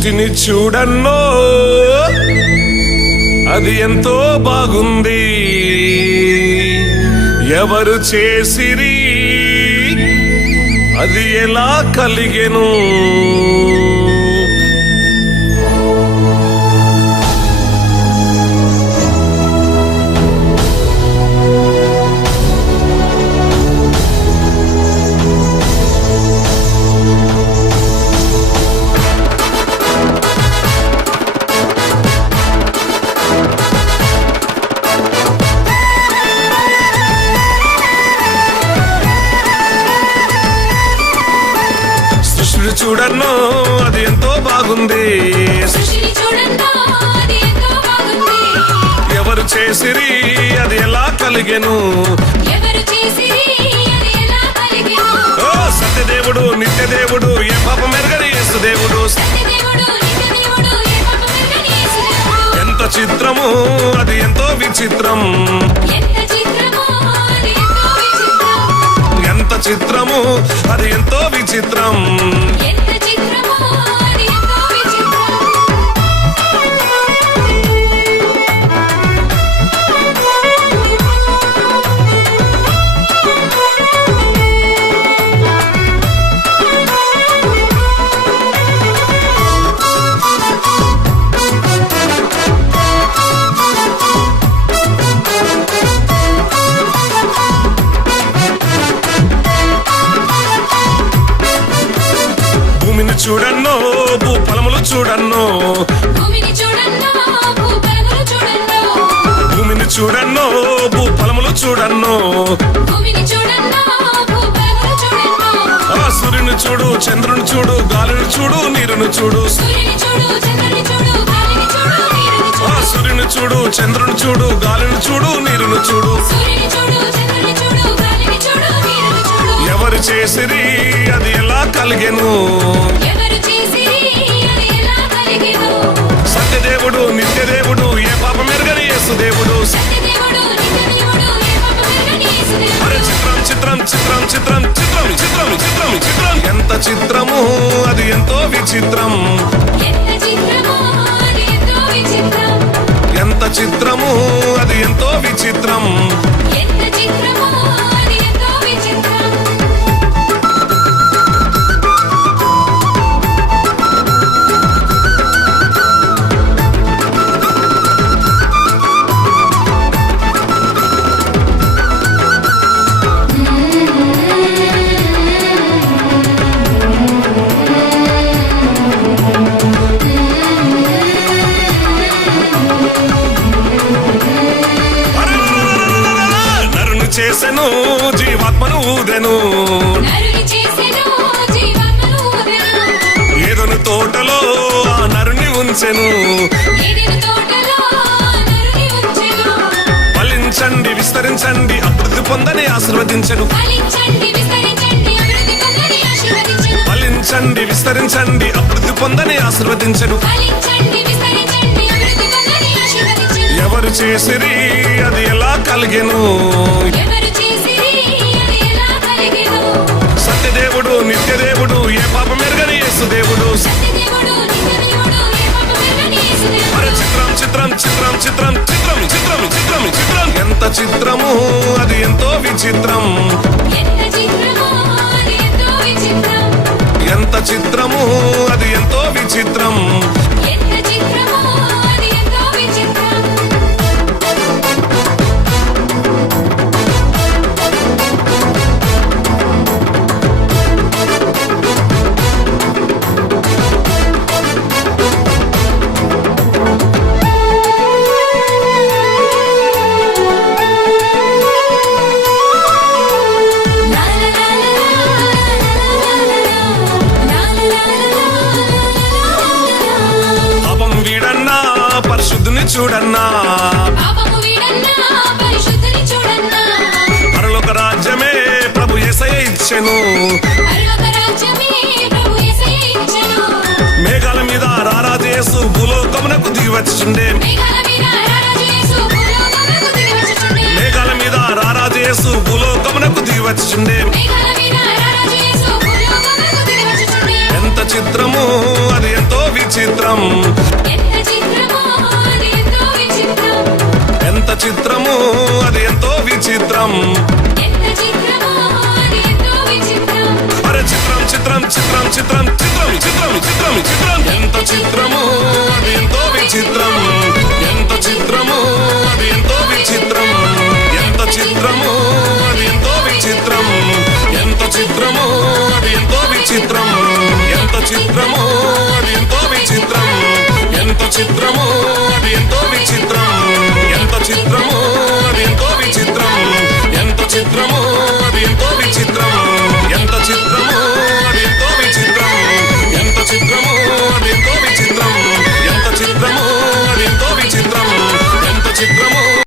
సృష్టిని చూడన్నో అది ఎంతో బాగుంది. ఎవరు చేసిరి అది ఎలా కలిగెను? చూడన్నో అది ఎంతో బాగుంది. ఎవరు చేసిరి అది ఎలా కలిగెను? ఓ సత్యదేవుడు నిత్యదేవుడు ఏ పాపం ఎరగని యేసుదేవుడు. ఎంత చిత్రము అది ఎంతో విచిత్రం. ఎంత చిత్రము అది ఎంతో విచిత్రం. చూడన్నో భూఫలములు చూడన్నో. భూమిని చూడన్నో భూఫలములు చూడన్నో. సూర్యుని చూడు చంద్రుని చూడు గాలిని చూడు నీరుని చూడు. సూర్యుని చూడు చంద్రుని చూడు గాలిని చూడు నీరుని చూడు. ఎవరు చేసిరి అది ఎలా కలిగెను? సత్యదేవుడు నిత్యదేవుడు ఏ పాపం ఎరగని యేసుదేవుడు. చిత్రం చిత్రం చిత్రం చిత్రం చిత్రం చిత్రం చిత్రం చిత్రం. ఎంత చిత్రము అది ఎంతో విచిత్రం. ఎంత చిత్రము అది ఎంతో విచిత్రం. చేసెను జీవాత్మను ఊదెను. ఏదను తోటలో ఆ నరుని ఉంచెను. ఫలించండి విస్తరించండి అభివృద్ధి పొందని ఆశీర్వదించెను. ఫలించండి విస్తరించండి అభివృద్ధి పొందని ఆశీర్వదించెను. ఎవరు చేసిరి అది ఎలా కలిగెను? సత్యదేవుడు నిత్యదేవుడు ఏ పాపం ఎరగని యేసుదేవుడు. చిత్రం చిత్రం చిత్రం చిత్రం చిత్రం చిత్రం చిత్రం చిత్రం. ఎంత చిత్రము అది ఎంతో విచిత్రం. ఎంత చిత్రము అది ఎంతో విచిత్రం. పరిశుద్ధుని చూడన్నా. పరలోక రాజ్యమే ప్రభు యేసయ్య ఇచ్చెను. మేఘాల మీద రారాజు యేసు భూలోకమునకు దిగివచ్చుండే. మేఘాల మీద రారాజు యేసు భూలోకమునకు దిగివచ్చుండే. ఎంత చిత్రము అది ఎంతో విచిత్రం. చిత్రము అది ఎంతో విచిత్రం